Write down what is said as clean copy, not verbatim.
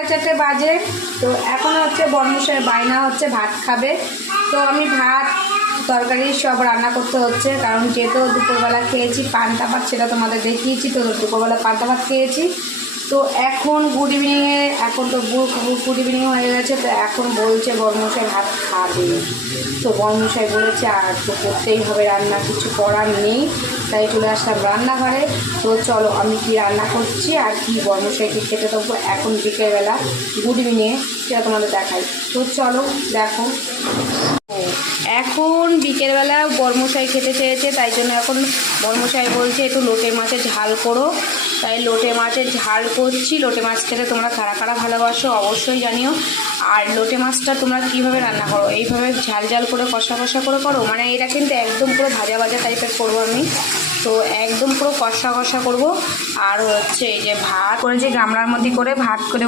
4:30 বাজে। তো এখন হচ্ছে বর্মশাই বায়না হচ্ছে ভাত খাবে। তো আমি ভাত তরকারি সব রান্না করতে হচ্ছে, কারণ যেহেতু দুপুরবেলা খেয়েছি পান্তা ভাত, সেটা তোমাদের দেখিয়েছি। তো দুপুরবেলা পান্তা ভাত খেয়েছি। তো এখন গুড ইভিনিংয়ে, এখন তো গুড ইভিনিং হয়ে গেছে। তো এখন বলছে বর্মশাই ভাত খাবে। তো বর্মশাই বলেছে আর তো করতেই হবে রান্না, কিছু করার নেই। তাই চলে আসলাম রান্নাঘরে। তো চলো আমি কি রান্না করছি আর কি বর্মশাইকে খেতে দেবো এখন বিকেলবেলা গুড ইভিনিংয়ে, সেটা তোমাদের দেখাই। তো চলো দেখো। এখন বিকেলবেলা বর্মশাই খেতে চেয়েছে, তাই জন্য এখন বর্মশাই বলছে একটু লোটে মাছের ঝাল করো। তাই লোটে মাছের ঝাল করছি। লোটে মাছ খেতে তোমরা কারা কারা ভালোবাসো অবশ্যই জানিও। আর লোটে মাছটা তোমরা কীভাবে রান্না করো? এইভাবে ঝাল ঝাল করে কষা কষা করে করো? মানে এটা কিন্তু একদম পুরো ভাজা ভাজা টাইপের করবো আমি। তো একদম পুরো কষা কষা করবো। আর হচ্ছে এই যে ভাত করেছি গামলার মধ্যে করে, ভাত করে